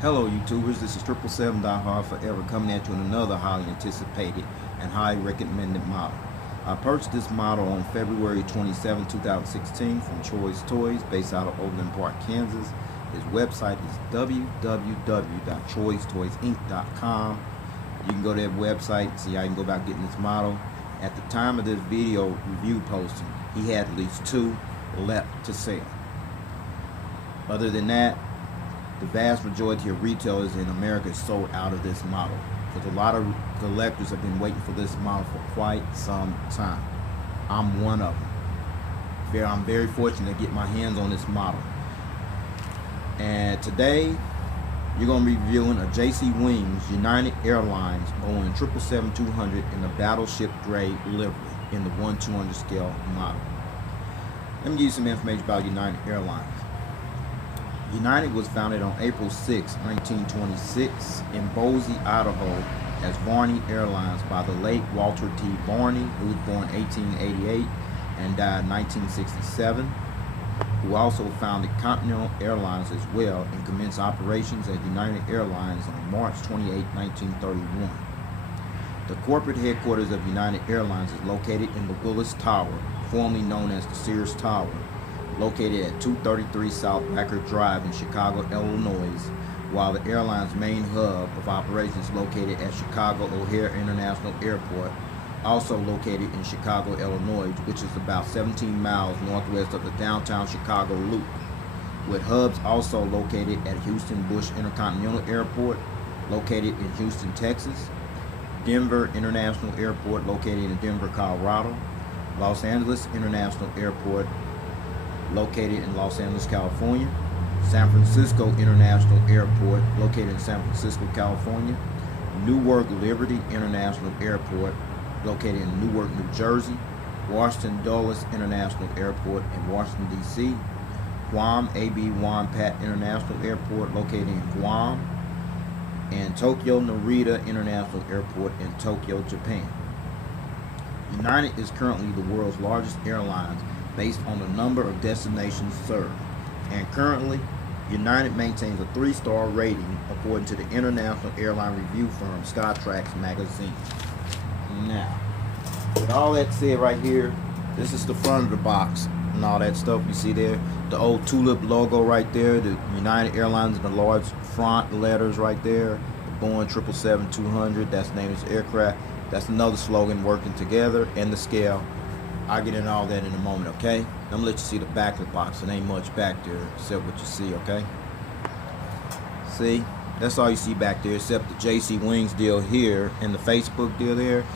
Hello YouTubers, this is 777-200 Forever coming at you in another highly anticipated and highly recommended model. I purchased this model on February 27, 2016 from Choice Toys based out of Overland Park, Kansas. His website is www.choicetoysinc.com. You can go to that website and see how you can go about getting this model. At the time of this video review posting, he had at least 2 left to sell. Other than that, the vast majority of retailers in America is sold out of this model, because a lot of collectors have been waiting for this model for quite some time. I'm one of them. I'm very fortunate to get my hands on this model. And today, you're going to be reviewing a JC Wings United Airlines Boeing 777-200 in the Battleship Grey Livery in the 1/200 scale model. Let me give you some information about United Airlines. United was founded on April 6, 1926 in Boise, Idaho as Varney Airlines by the late Walter T. Varney, who was born 1888 and died 1967, who also founded Continental Airlines as well and commenced operations at United Airlines on March 28, 1931. The corporate headquarters of United Airlines is located in the Willis Tower, formerly known as the Sears Tower, located at 233 South Rackard Drive in Chicago, Illinois, while the airline's main hub of operations is located at Chicago O'Hare International Airport, also located in Chicago, Illinois, which is about 17 miles northwest of the downtown Chicago Loop, with hubs also located at Houston Bush Intercontinental Airport, located in Houston, Texas, Denver International Airport, located in Denver, Colorado, Los Angeles International Airport, located in Los Angeles, California, San Francisco International Airport, located in San Francisco, California, Newark Liberty International Airport, located in Newark, New Jersey, Washington Dulles International Airport in Washington, D.C., Guam A.B. Wompat International Airport, located in Guam, and Tokyo Narita International Airport in Tokyo, Japan. United is currently the world's largest airline based on the number of destinations served, and currently United maintains a 3-star rating according to the international airline review firm Skytrax magazine. Now, with all that said right here, this is the front of the box and all that stuff you see there. The old Tulip Logo right there, the United Airlines in the large font letters right there, the Boeing 777-200, that's the name of this aircraft. That's another slogan working together, and the scale. I'll get into all that in a moment, okay? I'm gonna let you see the back of the box. It ain't much back there except what you see, okay? See? That's all you see back there except the JC Wings deal here and the Facebook deal there.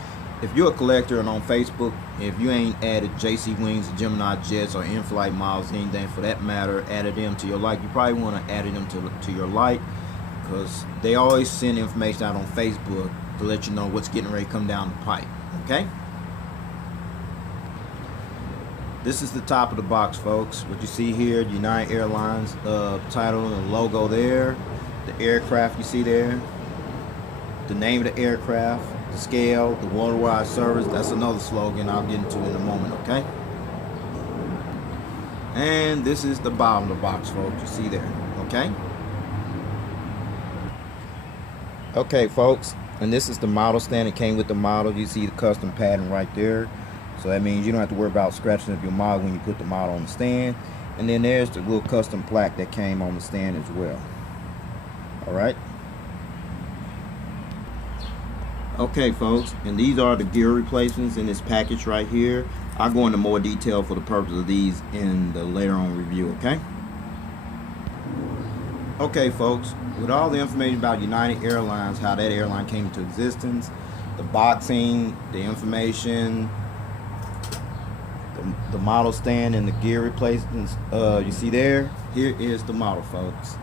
If you're a collector and on Facebook, if you ain't added JC Wings, Gemini Jets, or in-flight models, anything for that matter, added them to your like, you probably want to add them to your like, because they always send information out on Facebook to let you know what's getting ready to come down the pipe, okay? This is the top of the box, folks. What you see here, United Airlines title and logo there. The aircraft you see there. The name of the aircraft. The scale. The worldwide service. That's another slogan I'll get into in a moment, okay? And this is the bottom of the box, folks. You see there, okay? Okay, folks. And this is the model stand. It came with the model. You see the custom pattern right there. So that means you don't have to worry about scratching up your model when you put the model on the stand. And then there's the little custom plaque that came on the stand as well. Alright. Okay, folks. And these are the gear replacements in this package right here. I'll go into more detail for the purpose of these in the later on review, okay? Okay, folks. With all the information about United Airlines, how that airline came into existence, the boxing, the information, the model stand and the gear replacements you see there, here is the model, folks.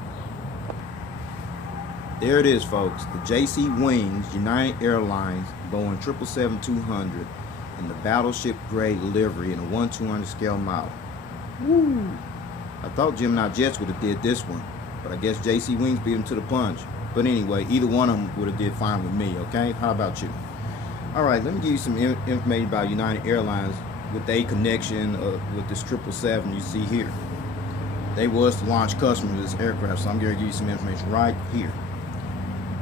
There it is, folks, the JC Wings United Airlines Boeing 777-200 in the Battleship Grey Livery in a 1/200 scale model. Woo! I thought Gemini Jets would have did this one, but I guess JC Wings beat them to the punch. But anyway, either one of them would have did fine with me, okay? How about you? Alright, let me give you some information about United Airlines with a connection with this 777 you see here. They was the launch customer of this aircraft, so I'm going to give you some information right here.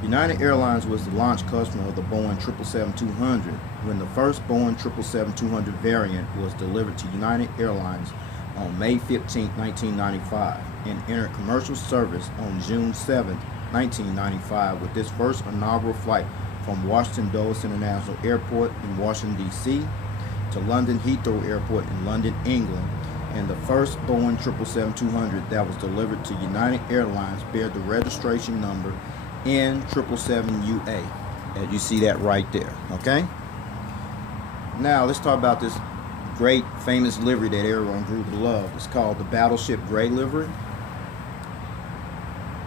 United Airlines was the launch customer of the Boeing 777-200 when the first Boeing 777-200 variant was delivered to United Airlines on May 15, 1995, and entered commercial service on June 7, 1995, with its first inaugural flight from Washington Dulles International Airport in Washington, D.C. to London-Heathrow Airport in London, England, and the first Boeing 777-200 that was delivered to United Airlines bear the registration number N777UA, as you see that right there. Okay, now let's talk about this great famous livery that everyone grew to love. It's called the Battleship Grey Livery.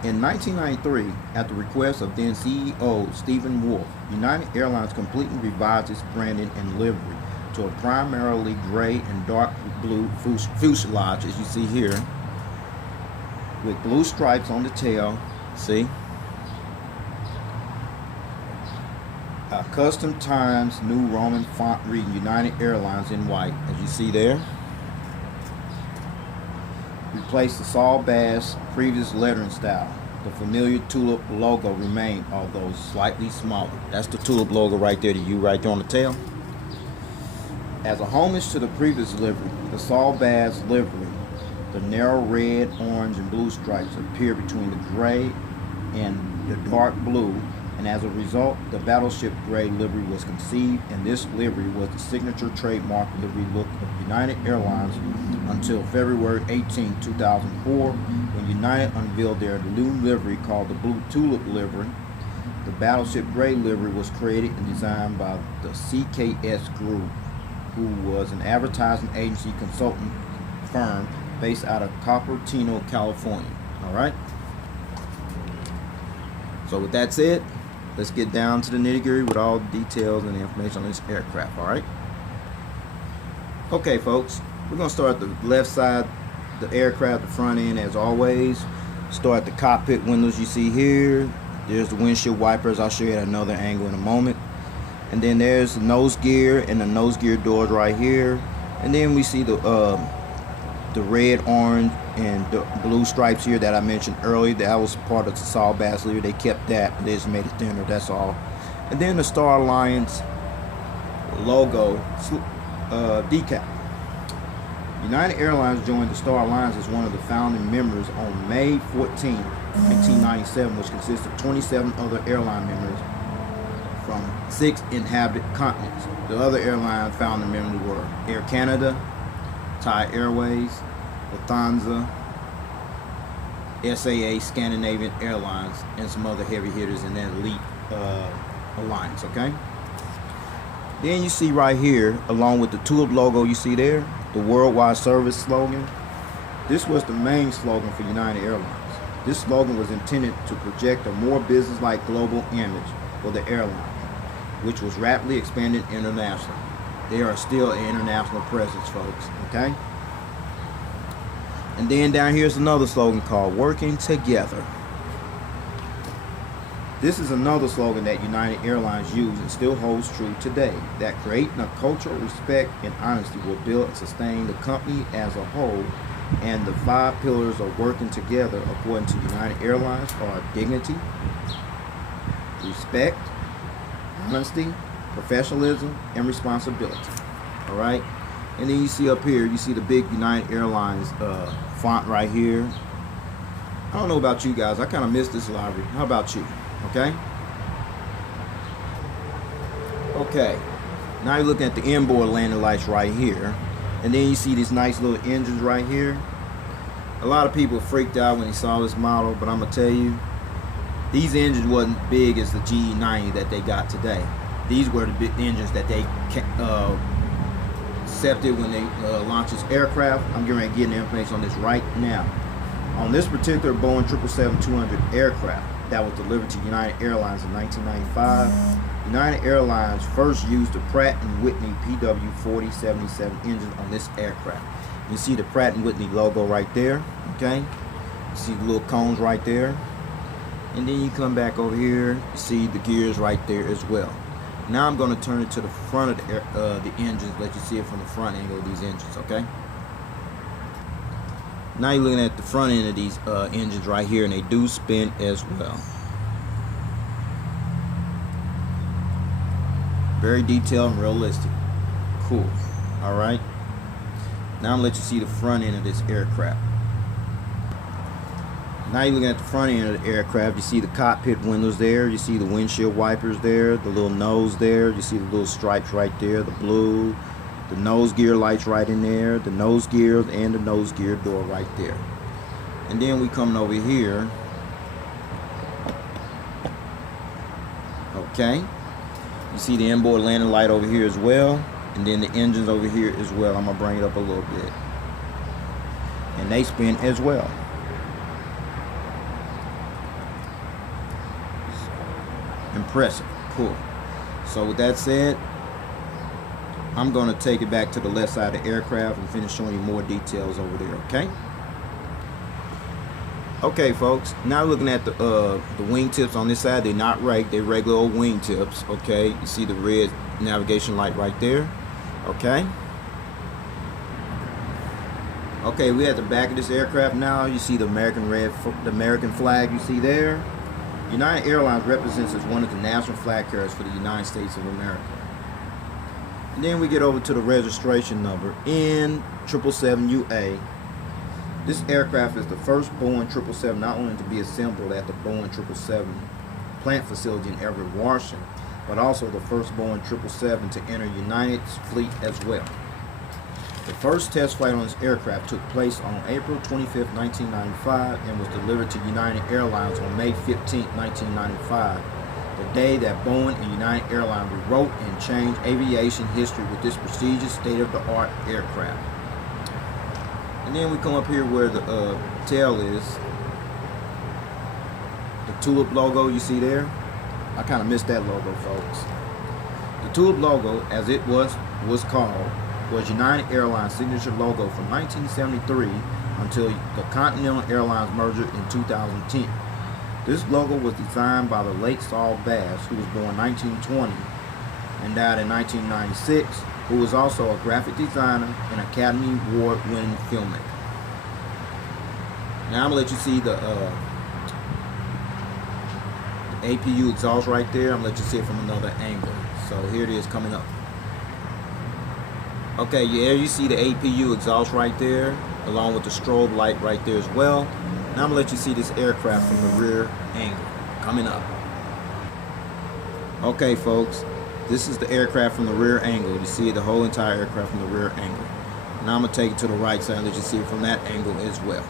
In 1993, at the request of then C.E.O. Stephen Wolf, United Airlines completely revised its branding and livery to a primarily gray and dark blue fuselage, as you see here, with blue stripes on the tail. See? A custom Times New Roman font reading United Airlines in white, as you see there. Replaced the Saul Bass previous lettering style. The familiar Tulip Logo remained, although slightly smaller. That's the Tulip Logo right there, the U right there on the tail. As a homage to the previous livery, the Saul Bass Livery, the narrow red, orange, and blue stripes appear between the gray and the dark blue, and as a result, the Battleship Grey Livery was conceived, and this livery was the signature trademark livery look of United Airlines until February 18, 2004, when United unveiled their new livery called the Blue Tulip Livery. The Battleship Grey Livery was created and designed by the CKS Group, who was an advertising agency consultant firm based out of Cupertino, California. All right. So with that said, let's get down to the nitty-gritty with all the details and the information on this aircraft. All right. Okay, folks, we're gonna start at the left side, the aircraft, the front end, as always. Start the cockpit windows you see here. There's the windshield wipers. I'll show you at another angle in a moment. And then there's the nose gear and the nose gear doors right here. And then we see the red, orange, and the blue stripes here that I mentioned earlier. That was part of the Saul Bass Livery. They kept that, but they just made it thinner, that's all. And then the Star Alliance logo decal. United Airlines joined the Star Alliance as one of the founding members on May 14, 1997, which consists of 27 other airline members from 6 inhabited continents. The other airline founding members were Air Canada, Thai Airways, Lufthansa, SAA, Scandinavian Airlines, and some other heavy hitters in that elite alliance. Okay. Then you see right here, along with the Tulip Logo, you see there, the worldwide service slogan. This was the main slogan for United Airlines. This slogan was intended to project a more business-like global image for the airline, which was rapidly expanding internationally. They are still an international presence, folks. Okay. And then down here's another slogan called "Working Together." This is another slogan that United Airlines used and still holds true today, that creating a culture of respect and honesty will build and sustain the company as a whole, and the 5 pillars of working together according to United Airlines are dignity, respect, honesty, professionalism, and responsibility. All right. And then you see up here, you see the big United Airlines font right here. I don't know about you guys, I kind of miss this livery. How about you? Okay. Okay. Now you're looking at the inboard landing lights right here, and then you see these nice little engines right here. A lot of people freaked out when they saw this model, but I'm gonna tell you, these engines wasn't big as the GE90 that they got today. These were the big engines that they accepted when they launched this aircraft. I'm getting ready to get the information on this right now. On this particular Boeing 777-200 aircraft that was delivered to United Airlines in 1995, United Airlines first used the Pratt and Whitney PW4077 engine on this aircraft. You see the Pratt and Whitney logo right there. Okay, you see the little cones right there, and then you come back over here, you see the gears right there as well. Now I'm going to turn it to the front of the engines, let you see it from the front angle of these engines. Okay. Now you're looking at the front end of these engines right here, and they do spin as well. Very detailed and realistic. Cool. Alright. Now I'm gonna let you see the front end of this aircraft. Now you're looking at the front end of the aircraft. You see the cockpit windows there. You see the windshield wipers there. The little nose there. You see the little stripes right there. The blue. The nose gear lights right in there. The nose gears and the nose gear door right there. And then we coming over here. Okay. You see the inboard landing light over here as well. And then the engines over here as well. I'm going to bring it up a little bit. And they spin as well. Impressive. Cool. So with that said, I'm going to take it back to the left side of the aircraft and finish showing you more details over there, okay? Okay, folks, now looking at the wingtips on this side. They're not raked, they're regular old wingtips, okay? You see the red navigation light right there, okay? Okay, we're at the back of this aircraft now. You see the American flag you see there. United Airlines represents as one of the national flag carriers for the United States of America. And then we get over to the registration number, N777-UA. This aircraft is the first Boeing 777 not only to be assembled at the Boeing 777 plant facility in Everett, Washington, but also the first Boeing 777 to enter United's fleet as well. The first test flight on this aircraft took place on April 25, 1995 and was delivered to United Airlines on May 15, 1995, the day that Boeing and United Airlines rewrote and changed aviation history with this prestigious state-of-the-art aircraft. And then we come up here where the tail is. The Tulip Logo you see there. I kind of missed that logo, folks. The Tulip Logo, as it was called, was United Airlines signature logo from 1973 until the Continental Airlines merger in 2010. This logo was designed by the late Saul Bass, who was born 1920 and died in 1996, who was also a graphic designer and Academy Award-winning filmmaker. Now I'm going to let you see the Apu exhaust right there. I'm going to let you see it from another angle. So here it is coming up. Okay, yeah, you see the Apu exhaust right there, along with the strobe light right there as well. Now I'm going to let you see this aircraft from the rear angle coming up. Okay, folks, this is the aircraft from the rear angle. You see the whole entire aircraft from the rear angle. Now I'm going to take it to the right side and let you see it from that angle as well.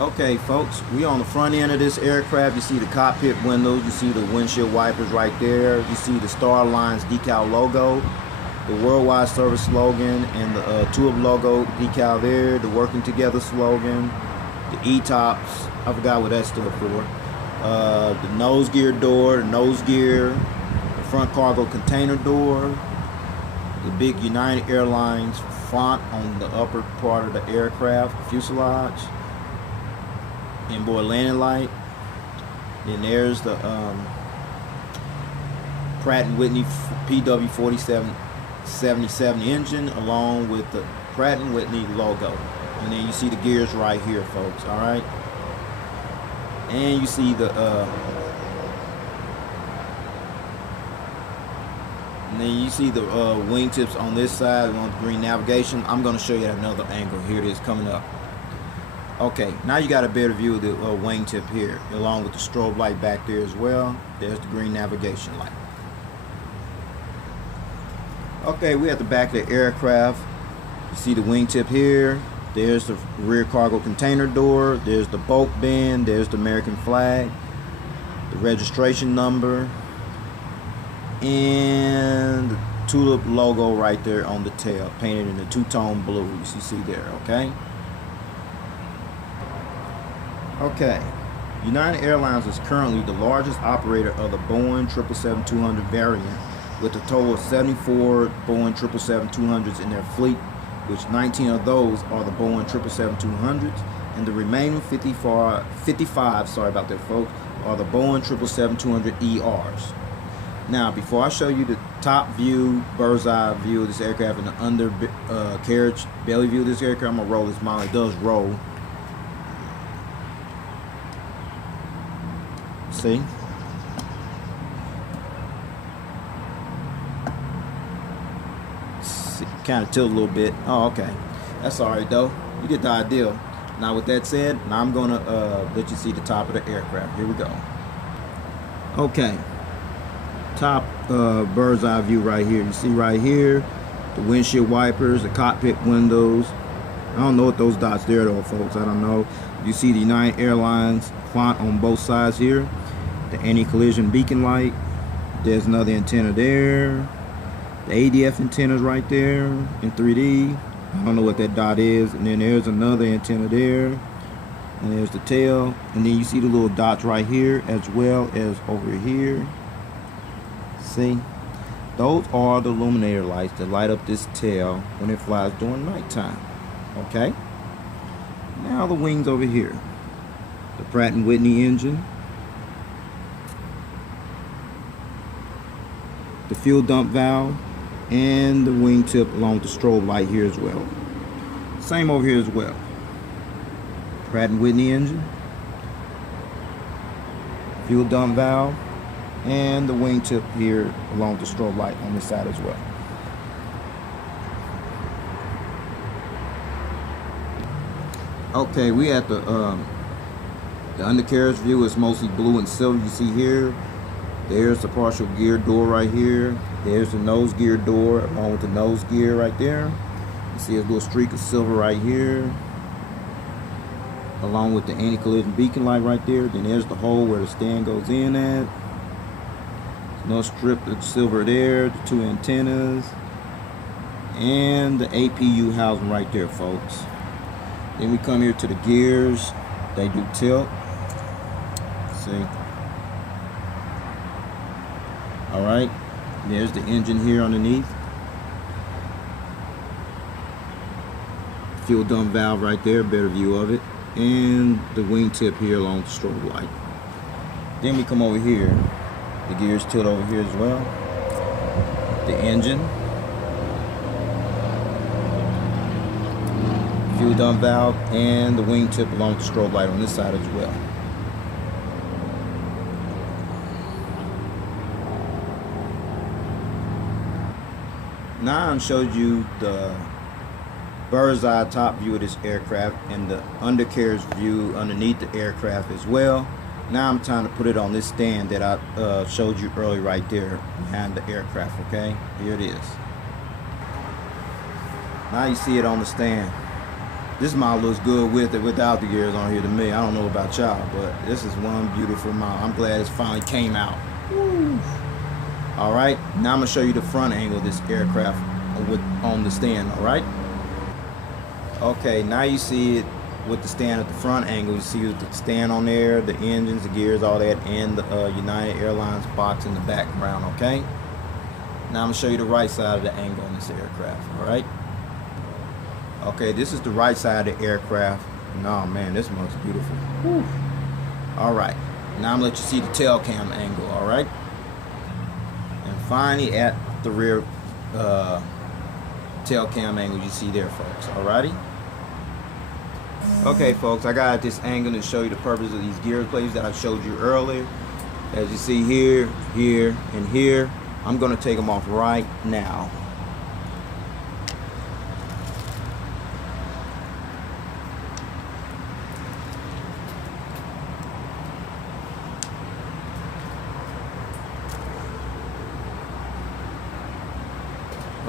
Okay, folks, we on the front end of this aircraft. You see the cockpit windows. You see the windshield wipers right there. You see the Star Alliance decal logo, the worldwide service slogan, and the Tulip Logo decal there, the working together slogan, the E-tops, I forgot what that stood for, the nose gear door, the nose gear, the front cargo container door, the big United Airlines font on the upper part of the aircraft, the fuselage, inboard landing light. Then there's the Pratt & Whitney PW4777 engine, along with the Pratt & Whitney logo. And then you see the gears right here, folks. All right, and you see the wingtips on this side on the green navigation. I'm going to show you at another angle. Here it is coming up. Okay, now you got a better view of the wingtip here, along with the strobe light back there as well. There's the green navigation light. Okay, we're at the back of the aircraft. You see the wingtip here. There's the rear cargo container door. There's the bulk bin. There's the American flag, the registration number, and the Tulip logo right there on the tail, painted in the two-tone blue you see there. Okay. Okay, United Airlines is currently the largest operator of the Boeing 777-200 variant, with a total of 74 Boeing 777-200s in their fleet, which 19 of those are the Boeing 777-200s, and the remaining 55, sorry about that, folks, are the Boeing 777-200 ERs. Now, before I show you the top view, bird's eye view of this aircraft and the undercarriage belly view of this aircraft, I'm gonna roll this model. It does roll. See? Kind of tilt a little bit. Oh, okay. That's alright though. You get the idea. Now, with that said, now I'm gonna let you see the top of the aircraft. Here we go. Okay. Top bird's eye view right here. You see right here the windshield wipers, the cockpit windows. I don't know what those dots there though, folks. I don't know. You see the United Airlines font on both sides here. The anti-collision beacon light. There's another antenna there. The ADF antennas right there in 3D. I don't know what that dot is. And then there's another antenna there. And there's the tail. And then you see the little dots right here as well as over here. See? Those are the illuminator lights that light up this tail when it flies during nighttime. Okay? Now the wings over here. The Pratt & Whitney engine. The fuel dump valve. And the wingtip along with the strobe light here as well. Same over here as well. Pratt & Whitney engine. Fuel dump valve. And the wingtip here along with the strobe light on this side as well. Okay, we at the undercarriage view is mostly blue and silver. You see here, there's the partial gear door right here. There's the nose gear door along with the nose gear right there. You see a little streak of silver right here, along with the anti-collision beacon light right there. Then there's the hole where the stand goes in at. No strip of silver there, the two antennas, and the APU housing right there, folks. Then we come here to the gears. They do tilt. See? Alright, there's the engine here underneath. Fuel dump valve right there, better view of it. And the wingtip here along with the strobe light. Then we come over here. The gears tilt over here as well. The engine. Fuel dump valve and the wingtip along with the strobe light on this side as well. Now I showed you the bird's eye top view of this aircraft and the undercarriage view underneath the aircraft as well. Now I'm trying to put it on this stand that I showed you earlier right there behind the aircraft, okay? Here it is. Now you see it on the stand. This model looks good with it, without the gears on here to me. I don't know about y'all, but this is one beautiful model. I'm glad it finally came out. Alright, now I'm going to show you the front angle of this aircraft on the stand, alright? Okay, now you see it with the stand at the front angle. You see the stand on there, the engines, the gears, all that, and the United Airlines box in the background, okay? Now I'm going to show you the right side of the angle on this aircraft, alright? Okay, this is the right side of the aircraft. No, man, this looks beautiful. Alright, now I'm going to let you see the tail cam angle, alright? And finally at the rear tail cam angle you see there, folks, alrighty? Okay, folks, I got at this angle to show you the purpose of these gear plates that I showed you earlier. As you see here, here, and here, I'm going to take them off right now.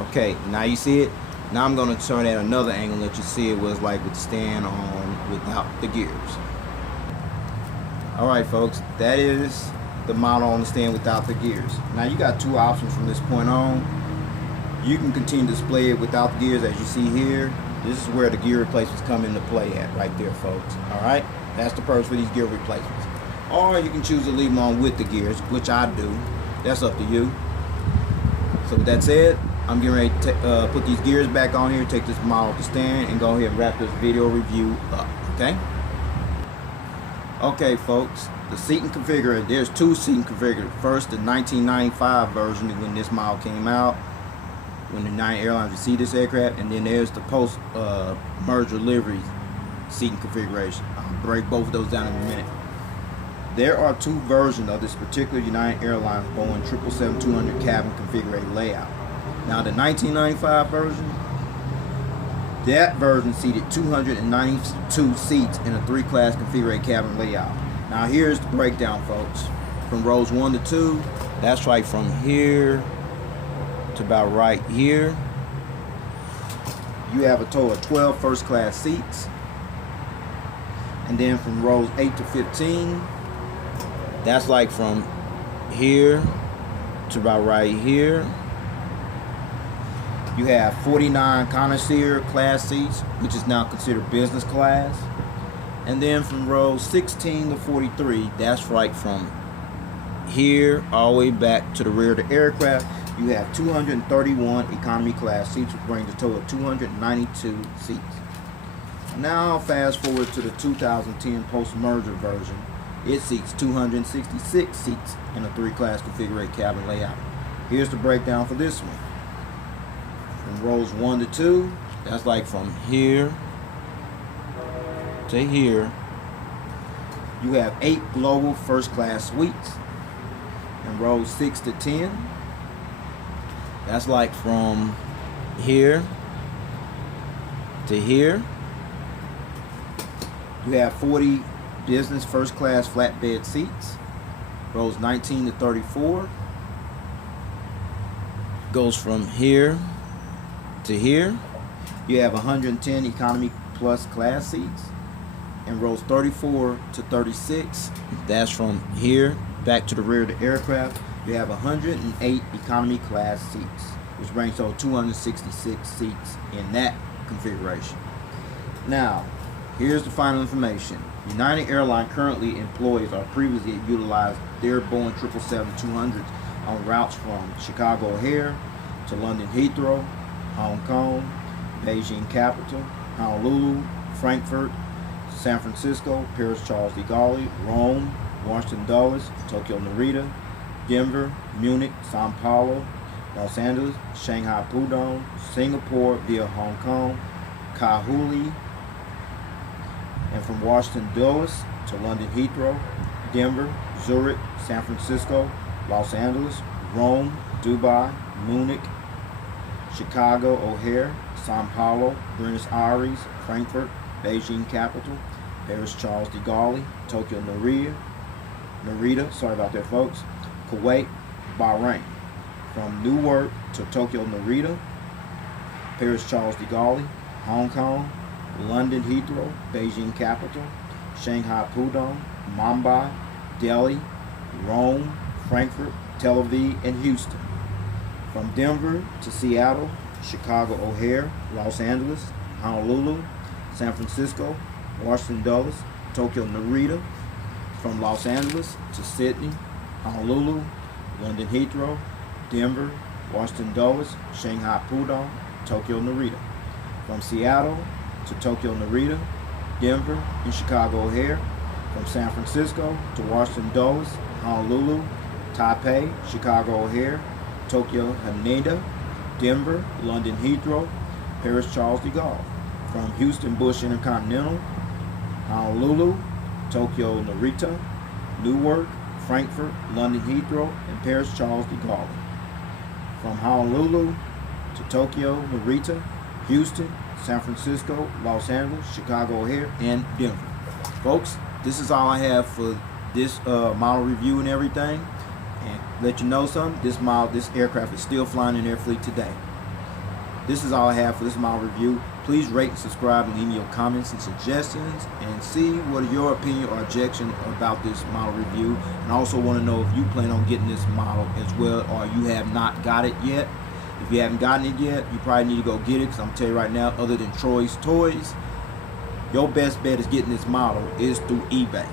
Okay, now you see it. Now I'm going to turn at another angle and let you see it was like with the stand on without the gears. Alright, folks, that is the model on the stand without the gears. Now you got two options from this point on. You can continue to display it without the gears as you see here. This is where the gear replacements come into play at right there, folks. Alright, that's the purpose for these gear replacements. Or you can choose to leave them on with the gears, which I do. That's up to you. So with that said, I'm getting ready to put these gears back on here, take this model off the stand, and go ahead and wrap this video review up, okay? Okay, folks, the seating configurator, there's two seating configurators. First, the 1995 version when this model came out, when the United Airlines received this aircraft, and then there's the post merger livery seating configuration. I'll break both of those down in a minute. There are two versions of this particular United Airlines Boeing 777-200 cabin configurated layout. Now, the 1995 version, that version seated 292 seats in a 3-class configurated cabin layout. Now, here's the breakdown, folks. From rows 1 to 2, that's right from here to about right here. You have a total of 12 first-class seats. And then from rows 8 to 15, that's like from here to about right here. You have 49 connoisseur class seats, which is now considered business class. And then from rows 16 to 43, that's right from here all the way back to the rear of the aircraft, you have 231 economy class seats, which brings a total of 292 seats. Now fast forward to the 2010 post-merger version. It seats 266 seats in a 3-class configurated cabin layout. Here's the breakdown for this one. From rows 1 to 2, that's like from here to here. You have 8 global first-class suites. In rows 6 to 10, that's like from here to here. You have 40 business first-class flatbed seats. Rows 19 to 34 goes from here to here. You have 110 economy plus class seats. And rows 34 to 36, that's from here back to the rear of the aircraft, you have 108 economy class seats, which brings total 266 seats in that configuration. Now, here's the final information. United Airlines currently employs or previously utilized their Boeing 777-200s on routes from Chicago O'Hare to London-Heathrow, Hong Kong, Beijing Capital, Honolulu, Frankfurt, San Francisco, Paris Charles de Gaulle, Rome, Washington Dulles, Tokyo Narita, Denver, Munich, Sao Paulo, Los Angeles, Shanghai Pudong, Singapore via Hong Kong, Kahului, and from Washington Dulles to London Heathrow, Denver, Zurich, San Francisco, Los Angeles, Rome, Dubai, Munich, Chicago O'Hare, Sao Paulo, Buenos Aires, Frankfurt, Beijing Capital, Paris Charles de Gaulle, Tokyo Narita, sorry about that, folks, Kuwait, Bahrain. From Newark to Tokyo Narita, Paris Charles de Gaulle, Hong Kong, London Heathrow, Beijing Capital, Shanghai Pudong, Mumbai, Delhi, Rome, Frankfurt, Tel Aviv, and Houston. From Denver to Seattle, Chicago O'Hare, Los Angeles, Honolulu, San Francisco, Washington Dulles, Tokyo Narita. From Los Angeles to Sydney, Honolulu, London Heathrow, Denver, Washington Dulles, Shanghai Pudong, Tokyo Narita. From Seattle to Tokyo Narita, Denver, and Chicago O'Hare. From San Francisco to Washington Dulles, Honolulu, Taipei, Chicago O'Hare, Tokyo Haneda, Denver, London Heathrow, Paris Charles de Gaulle. From Houston Bush Intercontinental, Honolulu, Tokyo Narita, Newark, Frankfurt, London Heathrow, and Paris Charles de Gaulle. From Honolulu to Tokyo Narita, Houston, San Francisco, Los Angeles, Chicago O'Hare, and Denver. Folks, this is all I have for this model review and everything. And let you know something, this aircraft is still flying in their fleet today. This is all I have for this model review. Please rate and subscribe and leave me your comments and suggestions, and see what your opinion or objection about this model review. And I also want to know if you plan on getting this model as well, or you have not got it yet. If you haven't gotten it yet, you probably need to go get it, because I'm going to tell you right now, other than Troy's Toys, your best bet is getting this model is through eBay.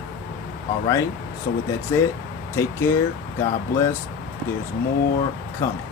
Alright, so with that said, take care, God bless, there's more coming.